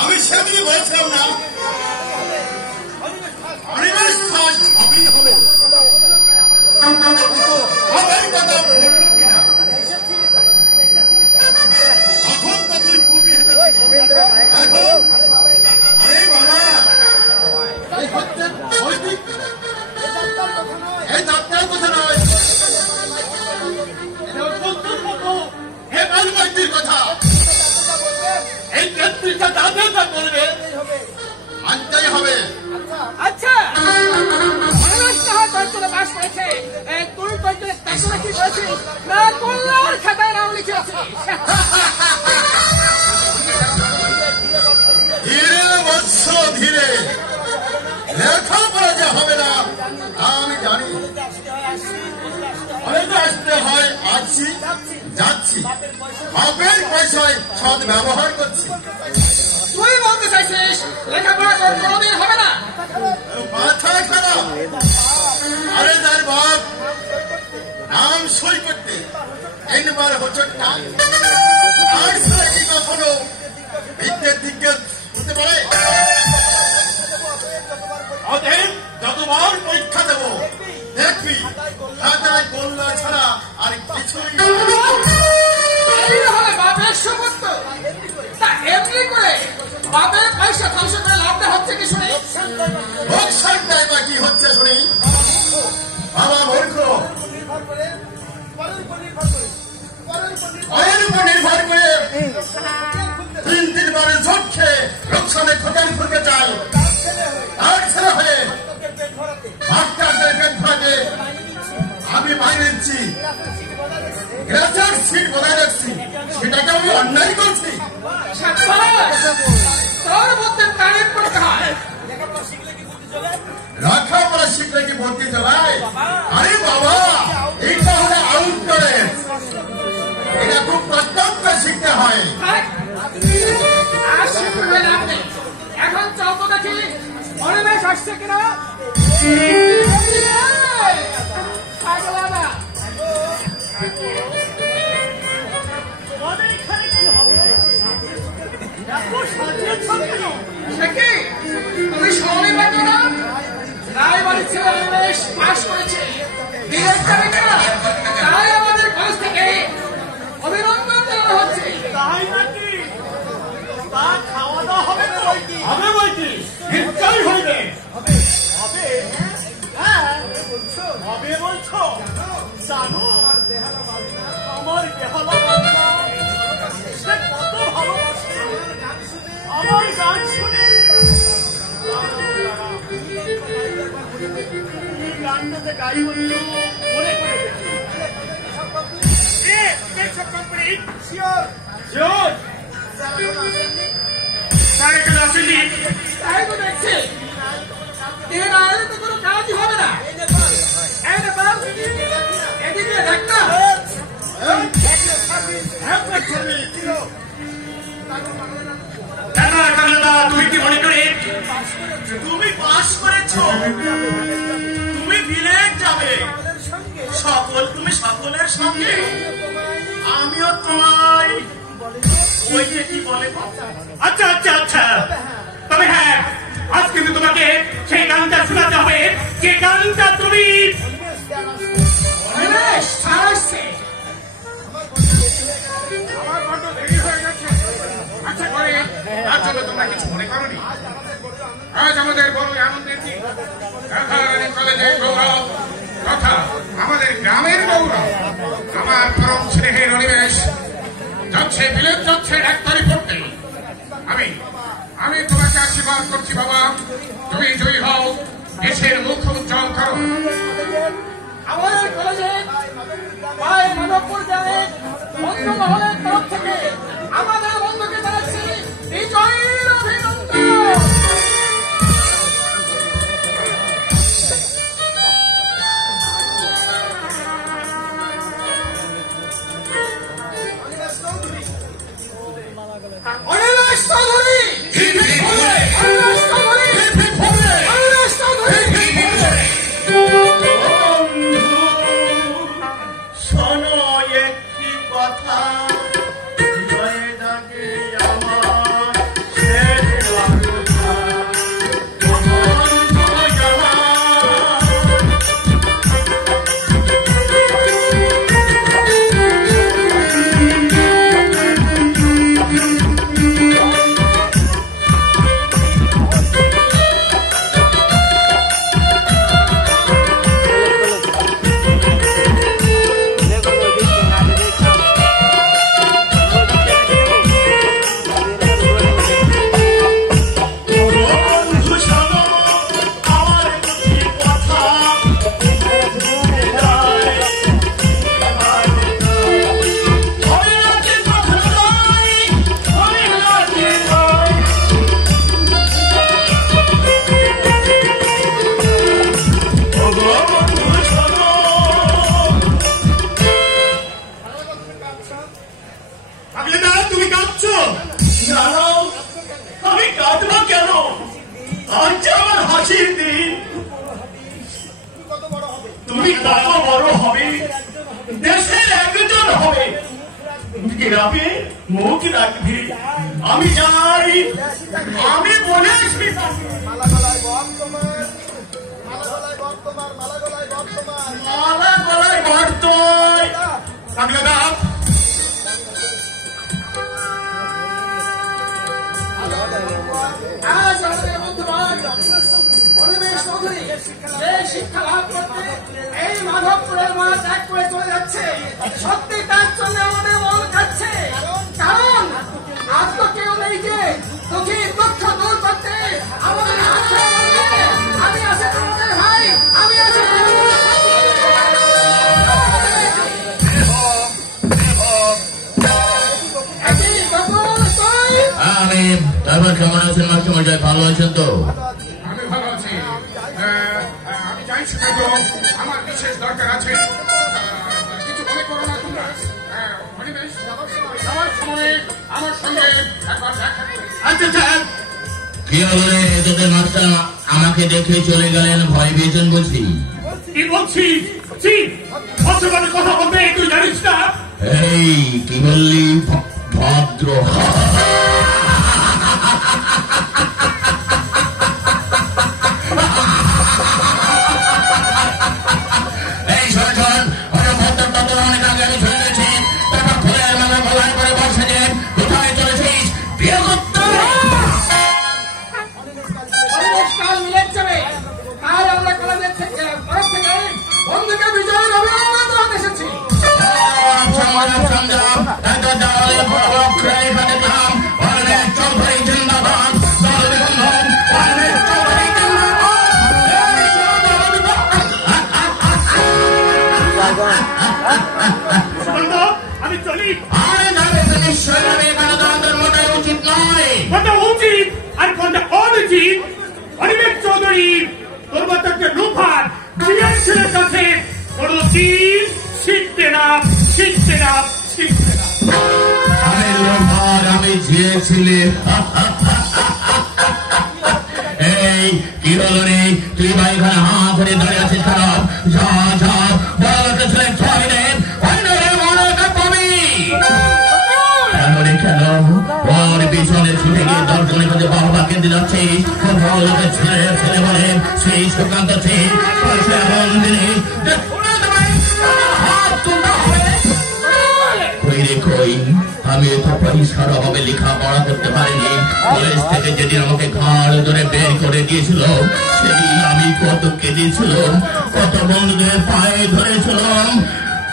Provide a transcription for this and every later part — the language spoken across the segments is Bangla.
আমি সেদিনই বলেছিলাম না পরিবেশ খাওয়া ঝামেলি হবে আমার কথা বলল কিনা এখন তো তুই খুবই এখন আরে বাবা এই হচ্ছে এই যাত্রার কথা নয় কথা এই কেন্দ্রিকা দাদা যা বলবে মানতেই হবে। আচ্ছা মানুষ তাহার তর্জনে বাস করেছে তুই তর্জনে তর্জনে কি করেছিস না কল্যাণ খাতায় নাম লিখেছিস ধীরে বৎস ধীরে লেখাপড়া যে হবে না আমি জানি অনেকে আসতে হয় আসছি যাচ্ছি বাপের পয়সায় সৎ ব্যবহার করছি। তুই বলতে চাইছিস লেখাপড়া করে কোনোদিন হবে না? মাথা খারাপ। আরে তার বাপ নাম সই করতে তিনবার হোঁচটটা আর সেটা কি কখনো বিদ্যের দিকে হতে পারে? অতএব যতবার পরীক্ষা দেব দেখবি খাতায় কল্লা ছাড়া আর কিছুই এইভাবে বাপের সমস্ত তা এমনি করে বাপের পয়সা ধ্বংস করে লাভটা হচ্ছে কি শুনি? লোকসানটাই বা কি হচ্ছে শুনি? বাবা মূর্খ পরের উপর নির্ভর করে তিনবারের ঝোঁক খেয়ে লোকসানের খোঁজানি করতে চাই তার ছেলে হয়ে ডাক্তারদের পেট ফাটে আমি বাইরে দিচ্ছি গ্রাজুয়েট সিট বজায় রাখছি সেটাকে আমি অন্যায় করছি। তোর মধ্যে প্রাণের পড়তে হয় লেখাপড়া শিখলে কি ভর্তি চালায়? আরে বাবা এইটা হলে আউট করে এটা খুব প্রত্যন্ত শিখতে হয়। আর শিখবে না আপনি এখন চল তো দেখি পরিবেশ আসছে কিনা তুমি সময় পাচ্ছ না রায়বাড়ির ছেলে পরিবেশ পাশ করেছে তাই আমাদের কলেজ থেকে অভিনন্দন জানানো হচ্ছে। তাই নাকি? তা খাওয়া দাওয়া হবে তো? হবে বইটি নিশ্চয়ই হইবে। হবে হবে হ্যাঁ হবে বলছো? জানো আমার বেহালা বাজনা সে কত ভালোবাসে আমার গান শুনে। এই গানটাতে গাই বললো মনে করে তাই তো দেখছি এর আগে তো কোনো কাজই হবে না। এদিকে দেখ না তুমি কি মনে করে তুমি পাস করেছ তুমি বিলেট যাবে তুমি সকলের সঙ্গে আমিও তোমায় ওই যে কি বলে আচ্ছা আচ্ছা আচ্ছা তবে হ্যাঁ আজ কিন্তু তোমাকে সেই গানটা শোনাতে হবে যে গানটা তুমি আমার বড্ড দেরি হয়ে গেছে। আচ্ছা করে তার জন্য তোমরা কিছু মনে করোনি? আজ আমাদের বড় আনন্দের দিন রাধারানী কলেজের গৌরব তথা আমাদের গ্রামের গৌরব আমার পরম স্নেহের অনিমেষ যাচ্ছে বিলেত যাচ্ছে 1 তারিখ পড়তে। আমি তোমাকে আশীর্বাদ করছি বাবা তুমি জয়ী হও দেশের মুখ উজ্জ্বল করো। আমাদের কলেজে মাধবপুর গ্রামের বন্ধু মহলের তরফ থেকে আমাদের বন্ধুকে জানাচ্ছি বিজয়ের অভিনন্দন। অনিমেষ চৌধুরী শোনো একটি কথা হৃদয়ে জাগে তুমি কত বড় হবে, দেশের একজন হবে, গ্রামে মুখ রাখবে। আমি যাই, আমি বলে আসবি। মালা গলায় বর্তমান আজ আমাদের বন্ধুবান পরিবেশ চৌধুরী যে শিক্ষা লাভ করতে এই মাধবপুরের মাঠ ত্যাগ করে চলে যাচ্ছে, সত্যি তার জন্য আমাদের মন খাচ্ছে। কারণ আজ তো কেউ নেই যে দুঃখীর দুঃখ দূর করতে আমাদের হাত ধরে বলবে, আমি আছি তোমাদের ভাই, আমি আছি তারপর কেমন আছেন মাস্টারমশাই? ভালো আছেন তো? আমি ভালো আছি। আমি চাইছি তো আমার বিশেষ দরকার আছে, কিছু মনে করো না তোমরা। আমার সময় আমার সঙ্গে একবার দেখা করে। আচ্ছা স্যার, কি হলো রে তোদের মাস্টার আমাকে দেখে চলে গেলেন, ভয় পেয়েছেন বলছি? কি বলছিস? কথা বলতে তুই জানিস না? এই কি বললি? ভদ্র আমি চলি। উচিত নয়, কোনটা উচিত আর কোনটা অনুচিত? অনিমেষ চৌধুরী তোর মতো একটা লুফার জিয়ার ছেলের কাছে কোনদিন শিখতে না। আমি লোভার, আমি ঝিয়েছিলে। এই কি হলো রে? তুই ভাই ঘরে হাত ধরে দাঁড়িয়ে আছিস খারাপ? যা যা বড় ছেলে ছয় রে, কেন ওর পিছনে ছুটে গিয়ে দর্শনের কাছে বাবা কেঁদে যাচ্ছিস? ছেলে বলে সেই সুকান্ত আমি তো পরিষ্কার অভাবে লেখাপড়া করতে পারিনি। কলেজ থেকে যেদিন আমাকে ঘাড় ধরে বের করে দিয়েছিল সেদিন আমি কত কেঁদেছিলাম, কত বন্ধুদের পায়ে ধরেছিলাম,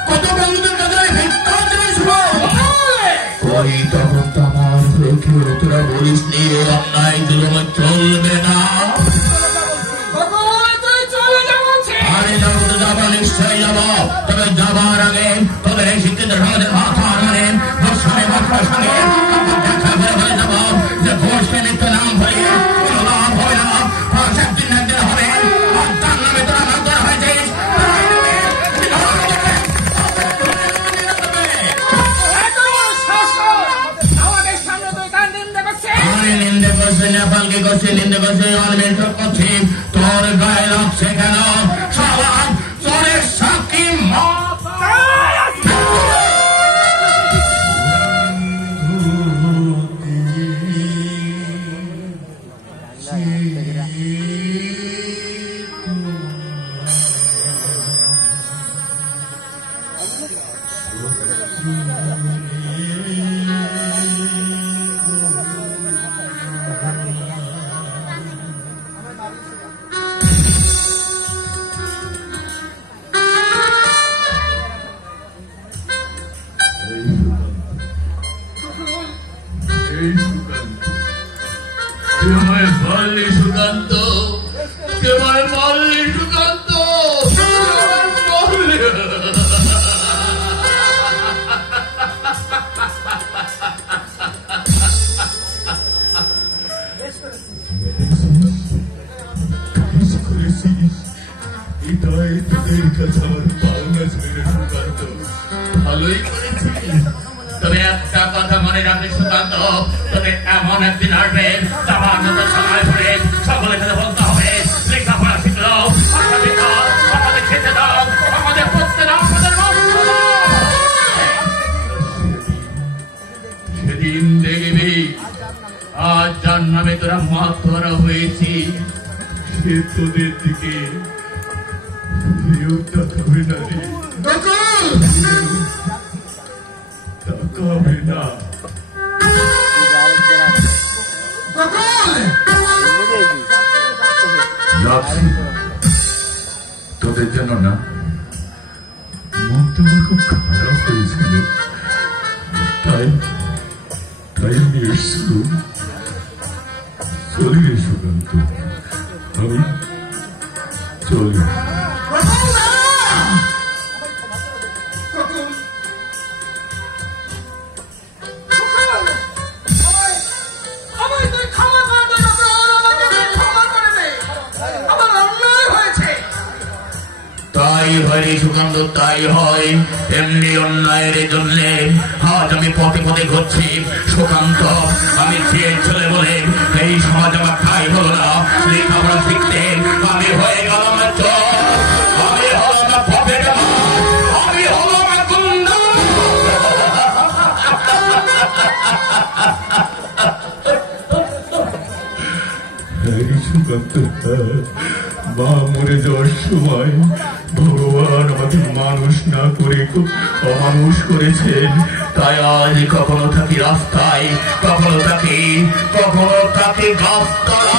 কত বন্ধুদের কাছে ভিক্ষা চেয়েছিলাম। ওই তখন তো আমার তোরা বলিস নি অন্যায় জুলুম চলবে না। আরে যাবো তো যাবো, নিশ্চয়ই যাবো, তবে যাবার আগে তোদের এই শিক্ষিতের সঙ্গে মাথা মারেন বর্ষায় মাথার সঙ্গে দেখা করে বলে যাবো যে ঘোষকে নিত্য নাম ভরিয়ে কোনো লাভ হবে না, একদিন একদিন হবে। আর তার নামে তোরা মাত্রা হয়েছিস নিন্দে করছে, নেপালকে করছে, নিন্দে করছে, অনবেন করছে, তোর গায়ে লাগছে কেন? সবার চোরের সাক্ষী সুকান্ত, কেমন বললি সুকান্ত? এটাই তোদের কাছে আমার পাওনা ছিল সুকান্ত, ভালোই করেছিস। তবে একটা কথা মনে রাখিস সুকান্ত, তোদের এমন একদিন আসবে যাবার মতো সময় পড়ে সকলের সাথে বলতে হবে লেখাপড়া শিখলো, খেতে দাও, যার নামে তোরা মাছ ধরা হয়েছে সে তোদের দিকে তাকাবে না রে, তাকাবে না। তোদের জন্য না মনটা আমার খুব খারাপ হয়েছিল, তাই আমি এসেছিলাম। চলে রে সুকান্ত, আমি চলি। তাই হয় রে সুকান্ত, তাই হয়। এমনি অন্যায়ের জন্য আজ আমি পথে পথে ঘুরছি সুকান্ত। আমি খেয়ে চলে বলে এই সমাজ আমার ঠাই হলো না। লেখাপড়া শিখতে আমি হয়ে গেলাম চোর, আমি হলাম পথের মাছ, আমি হলাম গুন্ডা। সুকান্ত, মা মরে যাওয়ার সময় ভগবান আমাকে মানুষ না করে খুব অমানুষ করেছেন। তাই আজ কখনো থাকি রাস্তায়, কখনো থাকি গাছতলা।